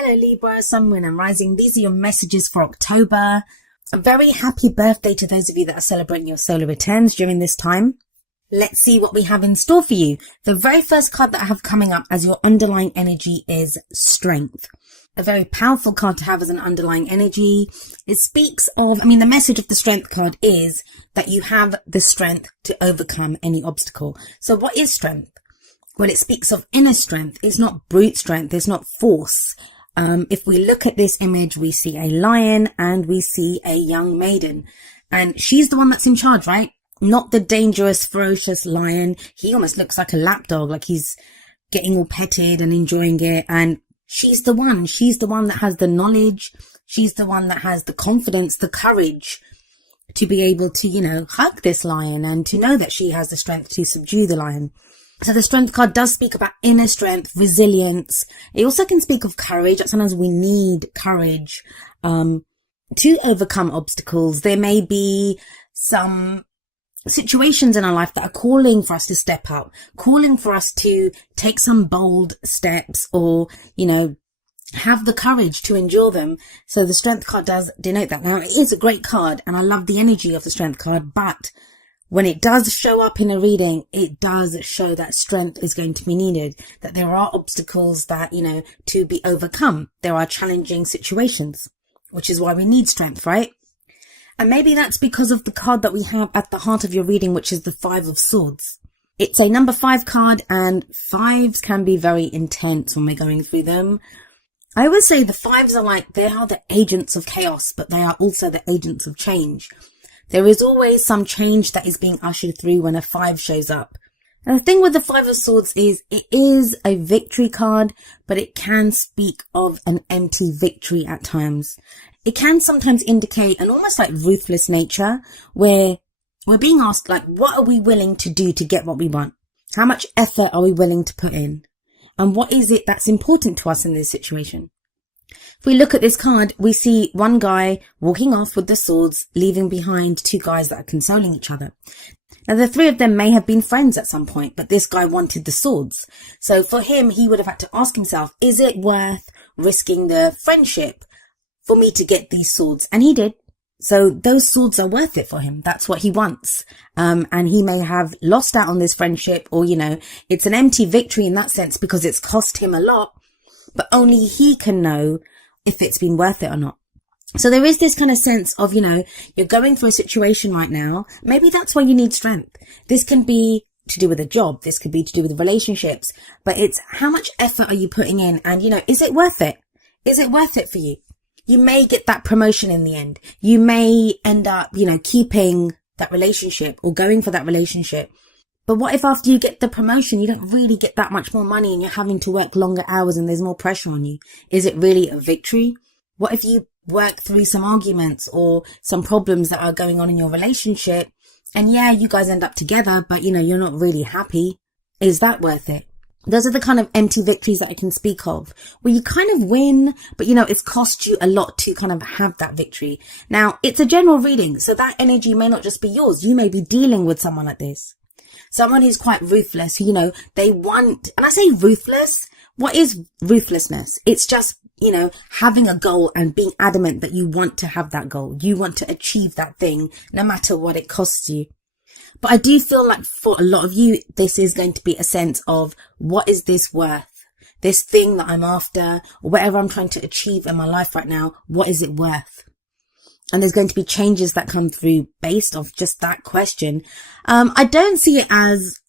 Hello Libra, Sun, Moon and Rising. These are your messages for October. A very happy birthday to those of you that are celebrating your solar returns during this time. Let's see what we have in store for you. The very first card that I have coming up as your underlying energy is Strength. A very powerful card to have as an underlying energy. It speaks of, the message of the Strength card is that you have the strength to overcome any obstacle. So what is strength? Well, it speaks of inner strength. It's not brute strength. It's not force. If we look at this image, we see a lion and we see a young maiden. And she's the one that's in charge, right? Not the dangerous, ferocious lion. He almost looks like a lapdog, like he's getting all petted and enjoying it. And she's the one. She's the one that has the knowledge. She's the one that has the confidence, the courage to be able to, hug this lion and to know that she has the strength to subdue the lion. So the Strength card does speak about inner strength, resilience. It also can speak of courage. Sometimes we need courage to overcome obstacles. There may be some situations in our life that are calling for us to step up, calling for us to take some bold steps or, have the courage to endure them. So the Strength card does denote that. Now, it is a great card and I love the energy of the Strength card, but when it does show up in a reading, it does show that strength is going to be needed, that there are obstacles that, to be overcome. There are challenging situations, which is why we need strength, right? And maybe that's because of the card that we have at the heart of your reading, which is the Five of Swords. It's a number 5 card and 5s can be very intense when we're going through them. I always say the 5s they are the agents of chaos, but they are also the agents of change. There is always some change that is being ushered through when a 5 shows up. And the thing with the 5 of Swords is it is a victory card, but it can speak of an empty victory at times. It can sometimes indicate an almost like ruthless nature where we're being asked, what are we willing to do to get what we want? How much effort are we willing to put in? And what is it that's important to us in this situation? If we look at this card, we see one guy walking off with the swords, leaving behind 2 guys that are consoling each other. Now, the 3 of them may have been friends at some point, but this guy wanted the swords. So for him, he would have had to ask himself, is it worth risking the friendship for me to get these swords? And he did. So those swords are worth it for him. That's what he wants. And he may have lost out on this friendship or, it's an empty victory in that sense because it's cost him a lot, but only he can know if it's been worth it or not. So there is this kind of sense of, you're going through a situation right now. Maybe that's why you need strength. This can be to do with a job. This could be to do with relationships, but it's how much effort are you putting in? And, is it worth it? Is it worth it for you? You may get that promotion in the end. You may end up, keeping that relationship or going for that relationship. But what if after you get the promotion, you don't really get that much more money and you're having to work longer hours and there's more pressure on you? Is it really a victory? What if you work through some arguments or some problems that are going on in your relationship and you guys end up together, but you're not really happy? Is that worth it? Those are the kind of empty victories that I can speak of, where you kind of win, but it's cost you a lot to kind of have that victory. Now, it's a general reading, so that energy may not just be yours. You may be dealing with someone like this. Someone who's quite ruthless, who, they want, and I say ruthless, what is ruthlessness? It's just, having a goal and being adamant that you want to have that goal. You want to achieve that thing, no matter what it costs you. But I do feel like for a lot of you, this is going to be a sense of what is this worth? This thing that I'm after, or whatever I'm trying to achieve in my life right now, what is it worth? And there's going to be changes that come through based off just that question. I don't see it as,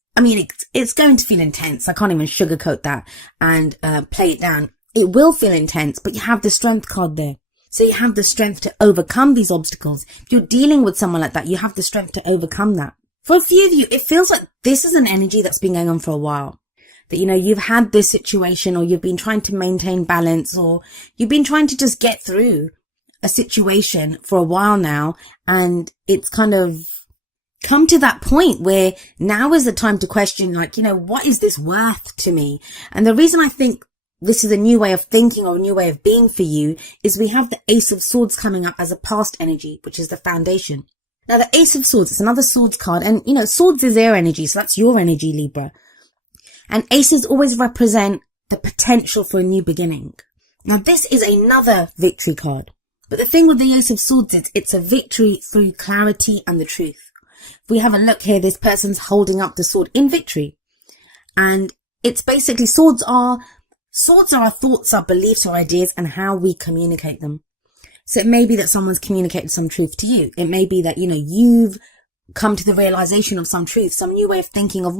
it's going to feel intense. I can't even sugarcoat that and play it down. It will feel intense, but you have the Strength card there. So you have the strength to overcome these obstacles. If you're dealing with someone like that, you have the strength to overcome that. For a few of you, it feels like this is an energy that's been going on for a while. That, you've had this situation or you've been trying to maintain balance or you've been trying to just get through a situation for a while now, and it's kind of come to that point where now is the time to question, what is this worth to me? And the reason I think this is a new way of thinking or a new way of being for you is we have the Ace of Swords coming up as a past energy, which is the foundation. Now, the Ace of Swords, it's another swords card, and swords is air energy, so that's your energy, Libra. And aces always represent the potential for a new beginning. Now this is another victory card. But the thing with the Ace of Swords is it's a victory through clarity and the truth. If we have a look here, this person's holding up the sword in victory. And it's basically swords are our thoughts, our beliefs, our ideas, and how we communicate them. So it may be that someone's communicated some truth to you. It may be that, you've come to the realization of some truth, some new way of thinking of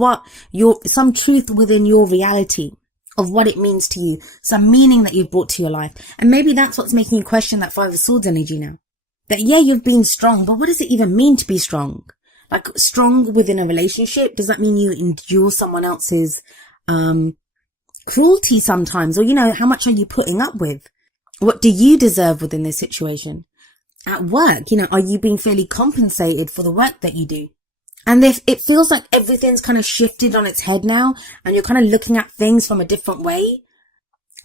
some truth within your reality of what it means to you, some meaning that you've brought to your life. And maybe that's what's making you question that Five of Swords energy now. That, yeah, you've been strong, but what does it even mean to be strong? Like, strong within a relationship? Does that mean you endure someone else's cruelty sometimes? Or, how much are you putting up with? What do you deserve within this situation? At work, are you being fairly compensated for the work that you do? And if it feels like everything's kind of shifted on its head now, and you're kind of looking at things from a different way.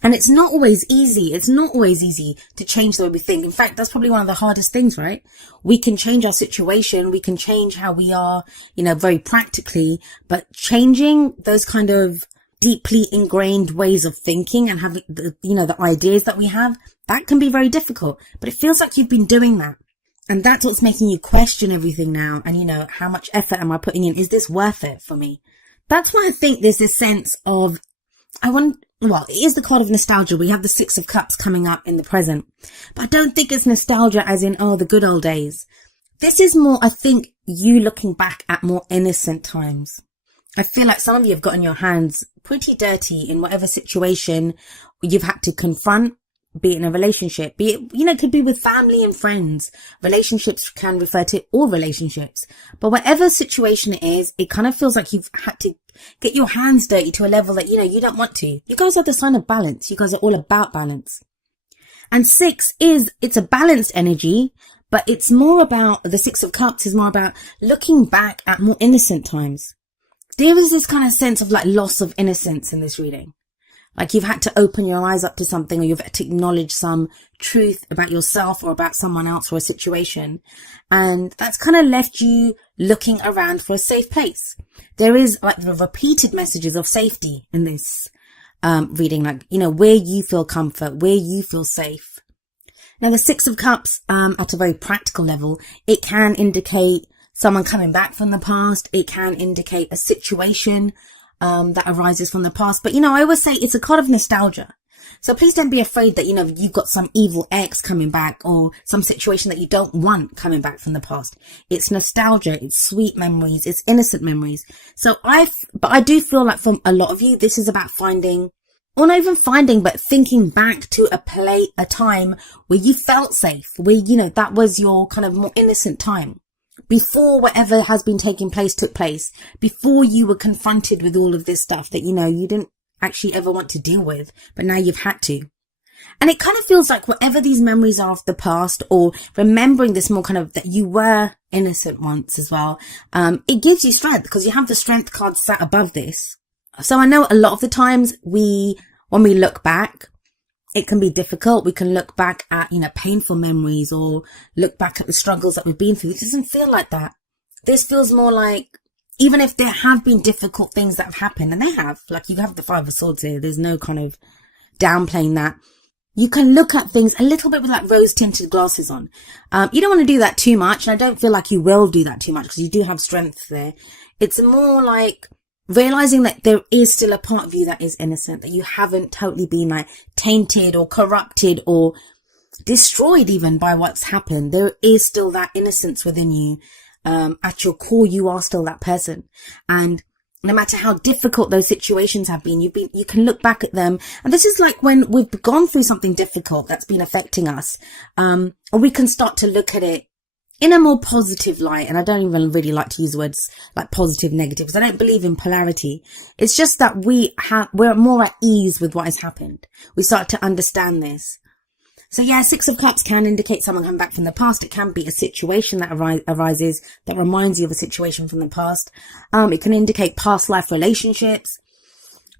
And it's not always easy. It's not always easy to change the way we think. In fact, that's probably one of the hardest things, right? We can change our situation. We can change how we are, very practically, but changing those kind of deeply ingrained ways of thinking and having the ideas that we have, that can be very difficult. But it feels like you've been doing that. And that's what's making you question everything now. And how much effort am I putting in? Is this worth it for me? That's why I think there's this sense of, it is the card of nostalgia. We have the Six of Cups coming up in the present. But I don't think it's nostalgia as in, the good old days. This is more, I think, you looking back at more innocent times. I feel like some of you have gotten your hands pretty dirty in whatever situation you've had to confront, be it in a relationship, be it, it could be with family and friends. Relationships can refer to all relationships. But whatever situation it is, it kind of feels like you've had to get your hands dirty to a level that, you don't want to. You guys are the sign of balance. You guys are all about balance. And it's a balanced energy, but it's more about, the Six of Cups is more about looking back at more innocent times. There is this kind of sense of loss of innocence in this reading. Like you've had to open your eyes up to something, or you've had to acknowledge some truth about yourself or about someone else or a situation. And that's kind of left you looking around for a safe place. There is the repeated messages of safety in this reading, where you feel comfort, where you feel safe. Now the Six of Cups, at a very practical level, it can indicate someone coming back from the past. It can indicate a situation that arises from the past. But, I always say it's a card of nostalgia. So please don't be afraid that, you've got some evil ex coming back or some situation that you don't want coming back from the past. It's nostalgia. It's sweet memories. It's innocent memories. But I do feel like for a lot of you, this is about finding, or not even finding, but thinking back to a time where you felt safe, where, that was your kind of more innocent time. Before whatever has been taking place took place, before you were confronted with all of this stuff that, you didn't actually ever want to deal with, but now you've had to. And it kind of feels like whatever these memories are of the past, or remembering this more kind of that you were innocent once as well, it gives you strength because you have the strength card sat above this. So I know a lot of the times when we look back, it can be difficult. We can look back at, painful memories or look back at the struggles that we've been through. It doesn't feel like that. This feels more like, even if there have been difficult things that have happened, and they have, you have the Five of Swords here. There's no kind of downplaying that. You can look at things a little bit with rose tinted glasses on. You don't want to do that too much. And I don't feel like you will do that too much because you do have strength there. It's more like realizing that there is still a part of you that is innocent, that you haven't totally been tainted or corrupted or destroyed even by what's happened. There is still that innocence within you. At your core, you are still that person. And no matter how difficult those situations have been, you can look back at them. And this is like when we've gone through something difficult that's been affecting us. Or we can start to look at it in a more positive light. And I don't even really like to use words like positive, negative, because I don't believe in polarity. It's just that we're more at ease with what has happened. We start to understand this. So yeah, Six of Cups can indicate someone coming back from the past. It can be a situation that arises that reminds you of a situation from the past. It can indicate past life relationships.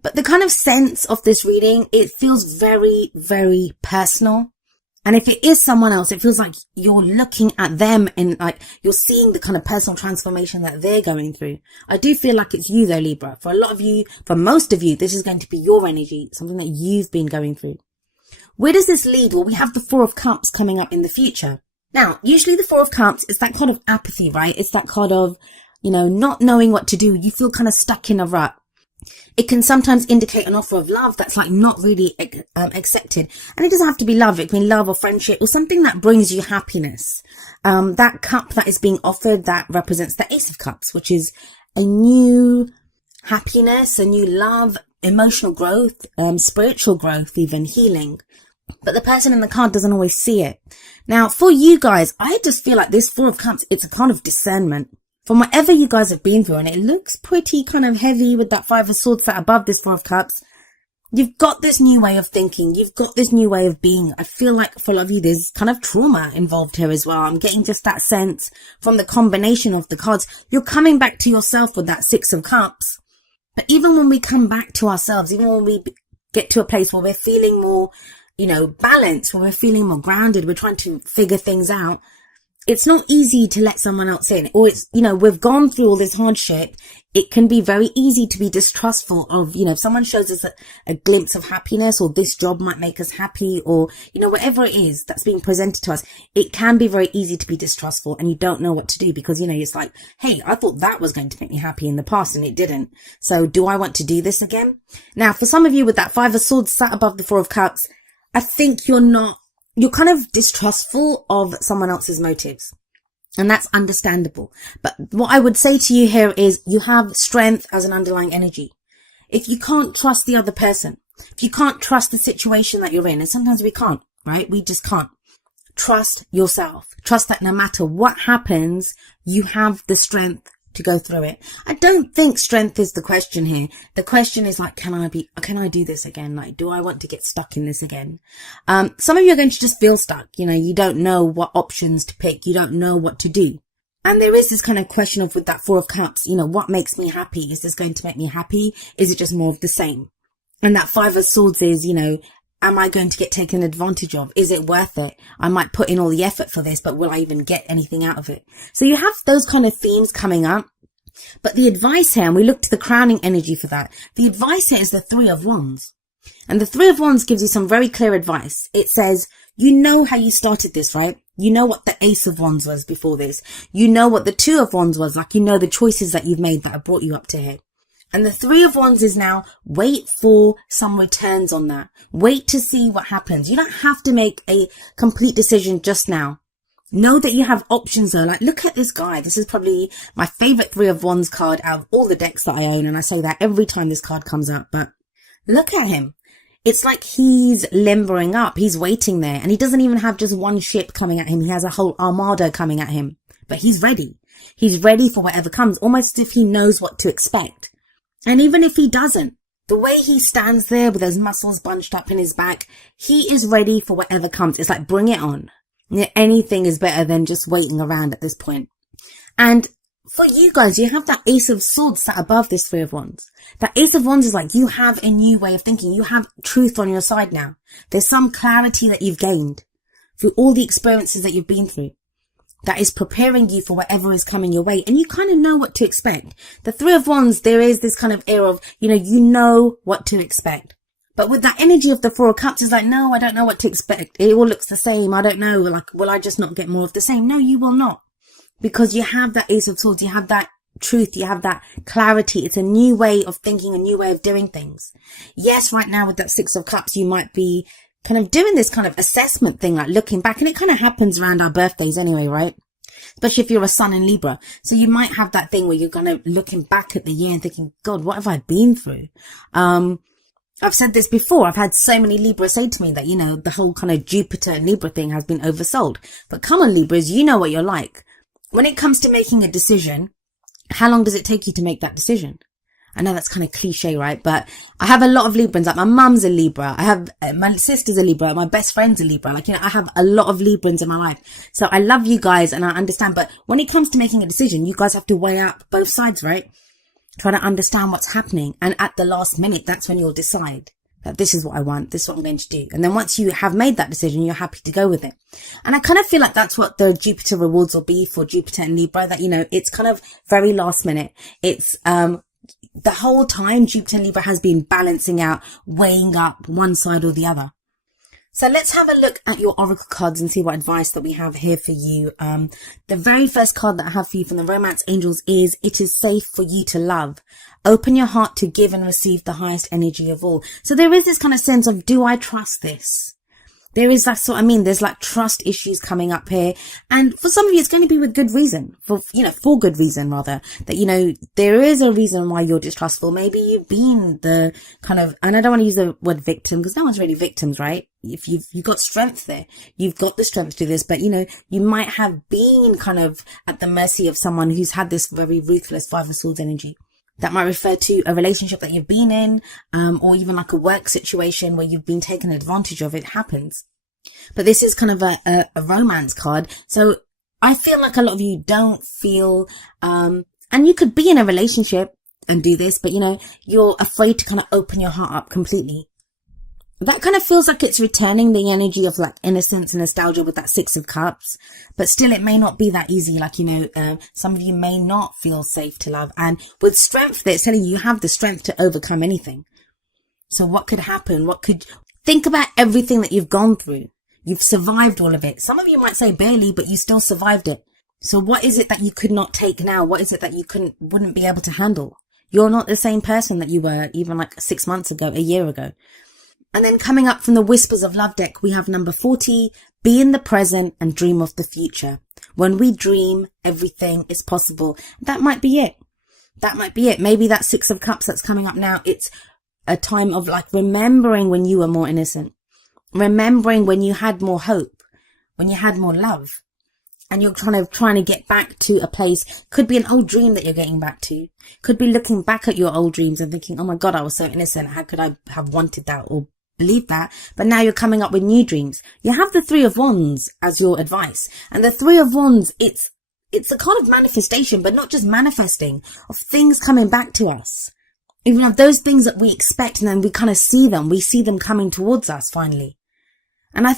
But the kind of sense of this reading, it feels very, very personal. And if it is someone else, it feels like you're looking at them and you're seeing the kind of personal transformation that they're going through. I do feel like it's you though, Libra. For a lot of you, for most of you, this is going to be your energy, something that you've been going through. Where does this lead? Well, we have the Four of Cups coming up in the future. Now, usually the Four of Cups is that kind of apathy, right? It's that kind of, not knowing what to do. You feel kind of stuck in a rut. It can sometimes indicate an offer of love that's like not really accepted. And it doesn't have to be love. It can be love or friendship or something that brings you happiness. That cup that is being offered, that represents the Ace of Cups, which is a new happiness, a new love, emotional growth, spiritual growth, even healing. But the person in the card doesn't always see it. Now, for you guys, I just feel like this Four of Cups, it's a kind of discernment. From whatever you guys have been through, and it looks pretty kind of heavy with that Five of Swords sat above this Four of Cups, you've got this new way of thinking. You've got this new way of being. I feel like for a lot of you, there's kind of trauma involved here as well. I'm getting just that sense from the combination of the cards. You're coming back to yourself with that Six of Cups. But even when we come back to ourselves, even when we get to a place where we're feeling more, balanced, when we're feeling more grounded, we're trying to figure things out, it's not easy to let someone else in. Or it's, we've gone through all this hardship. It can be very easy to be distrustful of, if someone shows us a glimpse of happiness, or this job might make us happy, or, whatever it is that's being presented to us, it can be very easy to be distrustful, and you don't know what to do because, it's like, hey, I thought that was going to make me happy in the past and it didn't. So do I want to do this again? Now, for some of you with that Five of Swords sat above the Four of Cups, I think you're kind of distrustful of someone else's motives. And that's understandable. But what I would say to you here is you have strength as an underlying energy. If you can't trust the other person, if you can't trust the situation that you're in, and sometimes we can't, right? We just can't. Trust yourself. Trust that no matter what happens, you have the strength to go through it. I don't think strength is the question here. The question is like, can I do this again? Like, do I want to get stuck in this again? Some of you are going to just feel stuck. You don't know what options to pick. You don't know what to do. And there is this kind of question of, with that Four of Cups, what makes me happy? Is this going to make me happy? Is it just more of the same? And that Five of Swords is, am I going to get taken advantage of? Is it worth it? I might put in all the effort for this, but will I even get anything out of it? So you have those kind of themes coming up. But the advice here, and we look to the crowning energy for that, the advice here is the Three of Wands. And the Three of Wands gives you some very clear advice. It says, you know how you started this, right? You know what the Ace of Wands was before this. You know what the Two of Wands was, like, the choices that you've made that have brought you up to here. And the Three of Wands is now, wait for some returns on that. Wait to see what happens. You don't have to make a complete decision just now. Know that you have options though. Like, look at this guy. This is probably my favorite Three of Wands card out of all the decks that I own. And I say that every time this card comes up, but look at him. It's like he's limbering up. He's waiting there, and he doesn't even have just one ship coming at him. He has a whole armada coming at him, but he's ready. He's ready for whatever comes, almost as if he knows what to expect. And even if he doesn't, the way he stands there with those muscles bunched up in his back, he is ready for whatever comes. It's like, bring it on. Anything is better than just waiting around at this point. And for you guys, you have that Ace of Swords sat above this Three of Wands. That Ace of Wands is like, you have a new way of thinking. You have truth on your side now. There's some clarity that you've gained through all the experiences that you've been through that is preparing you for whatever is coming your way. And you kind of know what to expect. The Three of Wands, there is this kind of air of, you know what to expect. But with that energy of the Four of Cups, it's like, no, I don't know what to expect. It all looks the same. I don't know. Like, will I just not get more of the same? No, you will not. Because you have that Ace of Swords. You have that truth. You have that clarity. It's a new way of thinking, a new way of doing things. Yes, right now with that Six of Cups, you might be kind of doing this kind of assessment thing, like looking back. And it kind of happens around our birthdays anyway, right? Especially if you're a Sun in Libra. So you might have that thing where you're kind of looking back at the year and thinking, God, what have I been through? I've said this before. I've had so many Libras say to me that, the whole kind of Jupiter and Libra thing has been oversold. But come on, Libras, you know what you're like. When it comes to making a decision, how long does it take you to make that decision? I know that's kind of cliche, right? But I have a lot of Librans. Like, my mum's a Libra. I have my sister's a Libra. My best friend's a Libra. Like, I have a lot of Librans in my life. So I love you guys and I understand. But when it comes to making a decision, you guys have to weigh up both sides, right? Try to understand what's happening. And at the last minute, that's when you'll decide that this is what I want. This is what I'm going to do. And then once you have made that decision, you're happy to go with it. And I kind of feel like that's what the Jupiter rewards will be for Jupiter and Libra, that, it's kind of very last minute. It's, the whole time Jupiter and Libra has been balancing out, weighing up one side or the other. So let's have a look at your oracle cards and see what advice that we have here for you. The very first card that I have for you from the romance angels is, it is safe for you to love. Open your heart to give and receive the highest energy of all. So there is this kind of sense of, do I trust this? There is that sort, there's like trust issues coming up here. And for some of you, it's going to be with good reason, for good reason rather, that, there is a reason why you're distrustful. Maybe you've been the kind of, and I don't want to use the word victim because no one's really victims, right? If you've got strength there, you've got the strength to do this, but you might have been kind of at the mercy of someone who's had this very ruthless Five of Swords energy. That might refer to a relationship that you've been in, or even like a work situation where you've been taken advantage of. It happens. But this is kind of a romance card. So I feel like a lot of you don't feel, and you could be in a relationship and do this, but you're afraid to kind of open your heart up completely. That kind of feels like it's returning the energy of like innocence and nostalgia with that Six of Cups. But still, it may not be that easy. Like, some of you may not feel safe to love. And with strength, it's telling you have the strength to overcome anything. So what could happen? Think about everything that you've gone through. You've survived all of it. Some of you might say barely, but you still survived it. So what is it that you could not take now? What is it that you wouldn't be able to handle? You're not the same person that you were even like 6 months ago, a year ago. And then coming up from the Whispers of Love deck, we have number 40, be in the present and dream of the future. When we dream, everything is possible. That might be it. That might be it. Maybe that Six of Cups that's coming up now, it's a time of like remembering when you were more innocent. Remembering when you had more hope, when you had more love. And you're kind of trying to get back to a place. Could be an old dream that you're getting back to. Could be looking back at your old dreams and thinking, oh my God, I was so innocent. How could I have wanted that or believe that? But now you're coming up with new dreams. You have the Three of Wands as your advice. And the Three of Wands, it's a kind of manifestation, but not just manifesting, of things coming back to us. Even of those things that we expect, and then we kind of see them. We see them coming towards us finally. And I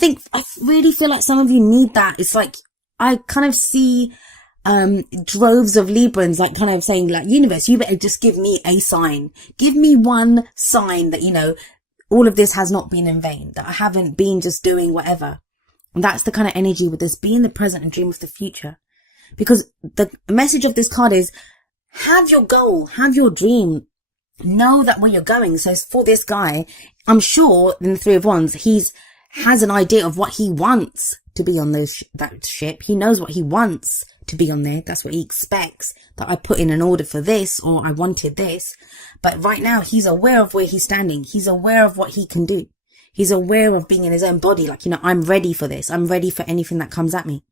really feel like some of you need that. It's like, I kind of see droves of Librans like kind of saying like, universe, you better just give me a sign. Give me one sign that, all of this has not been in vain, that I haven't been just doing whatever. And that's the kind of energy with this, be in the present and dream of the future. Because the message of this card is, have your goal, have your dream, know that where you're going. So for this guy, I'm sure in the Three of Wands, has an idea of what he wants to be on that ship. He knows what he wants to be on there. That's what he expects, that I put in an order for this, or I wanted this. But right now he's aware of where he's standing. He's aware of what he can do. He's aware of being in his own body. Like, I'm ready for this. I'm ready for anything that comes at me.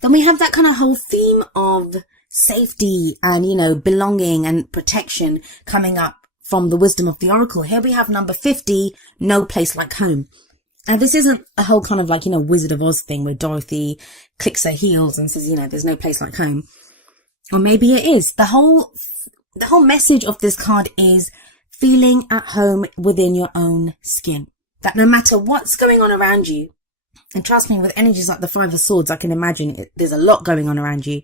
Then we have that kind of whole theme of safety and, belonging and protection coming up from the wisdom of the oracle. Here we have number 50, no place like home. And this isn't a whole kind of like, Wizard of Oz thing where Dorothy clicks her heels and says, there's no place like home. Or maybe it is. The whole message of this card is feeling at home within your own skin. That no matter what's going on around you, and trust me, with energies like the Five of Swords, I can imagine there's a lot going on around you.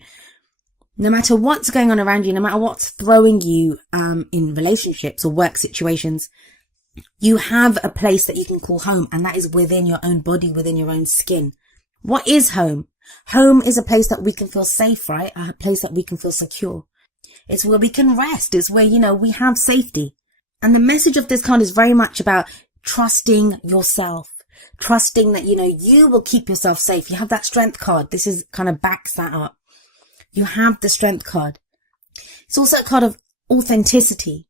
No matter what's going on around you, no matter what's throwing you in relationships or work situations, you have a place that you can call home, and that is within your own body, within your own skin. What is home? Home is a place that we can feel safe, right? A place that we can feel secure. It's where we can rest. It's where, we have safety. And the message of this card is very much about trusting yourself, trusting that, you will keep yourself safe. You have that strength card. This is kind of backs that up. You have the strength card. It's also a card of authenticity.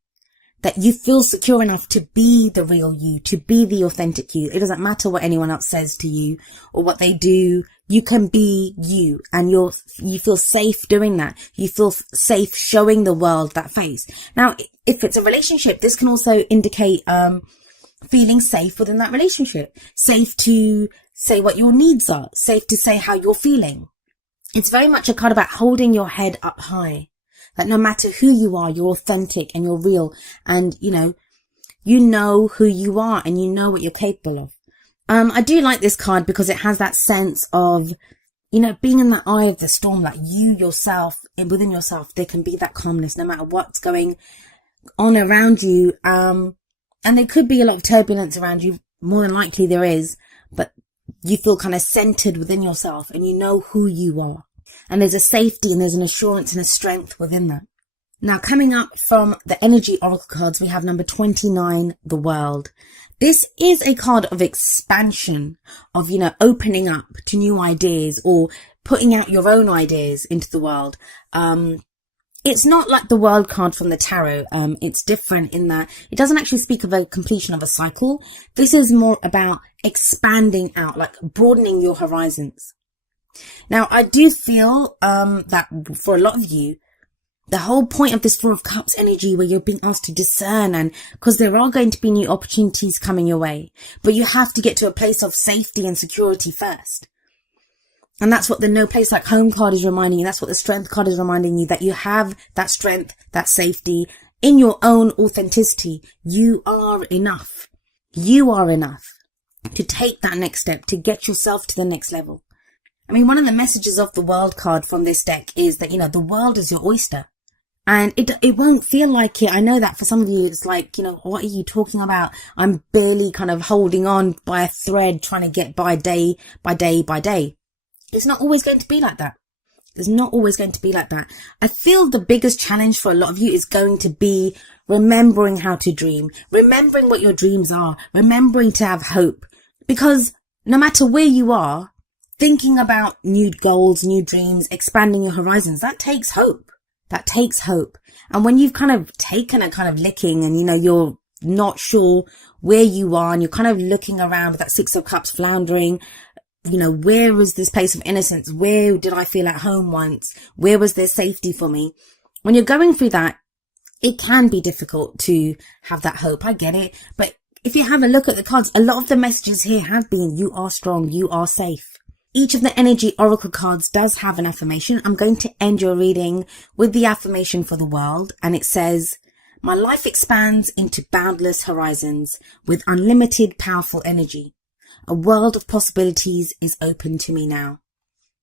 That you feel secure enough to be the real you, to be the authentic you. It doesn't matter what anyone else says to you or what they do. You can be you, and you feel safe doing that. You feel safe showing the world that face. Now, if it's a relationship, this can also indicate feeling safe within that relationship. Safe to say what your needs are. Safe to say how you're feeling. It's very much a card about holding your head up high. That no matter who you are, you're authentic and you're real, and you know who you are and you know what you're capable of. I do like this card because it has that sense of, being in the eye of the storm, like you yourself, and within yourself, there can be that calmness no matter what's going on around you. And there could be a lot of turbulence around you. More than likely there is, but you feel kind of centered within yourself and you know who you are. And there's a safety and there's an assurance and a strength within that. Now, coming up from the energy oracle cards, we have number 29, the World. This is a card of expansion, of, opening up to new ideas or putting out your own ideas into the world. It's not like the World card from the tarot. It's different in that it doesn't actually speak of a completion of a cycle. This is more about expanding out, like broadening your horizons. Now, I do feel that for a lot of you, the whole point of this Four of Cups energy where you're being asked to discern, and because there are going to be new opportunities coming your way, but you have to get to a place of safety and security first. And that's what the No Place Like Home card is reminding you. That's what the Strength card is reminding you, that you have that strength, that safety in your own authenticity. You are enough. You are enough to take that next step, to get yourself to the next level. I mean, one of the messages of the World card from this deck is that, the world is your oyster. And it won't feel like it. I know that for some of you, it's like, what are you talking about? I'm barely kind of holding on by a thread, trying to get by day by day by day. It's not always going to be like that. It's not always going to be like that. I feel the biggest challenge for a lot of you is going to be remembering how to dream, remembering what your dreams are, remembering to have hope. Because no matter where you are, thinking about new goals, new dreams, expanding your horizons, that takes hope. That takes hope. And when you've kind of taken a kind of licking and, you're not sure where you are and you're kind of looking around with that Six of Cups floundering, where is this place of innocence? Where did I feel at home once? Where was there safety for me? When you're going through that, it can be difficult to have that hope. I get it. But if you have a look at the cards, a lot of the messages here have been, you are strong, you are safe. Each of the energy oracle cards does have an affirmation. I'm going to end your reading with the affirmation for the World. And it says, my life expands into boundless horizons with unlimited powerful energy. A world of possibilities is open to me now.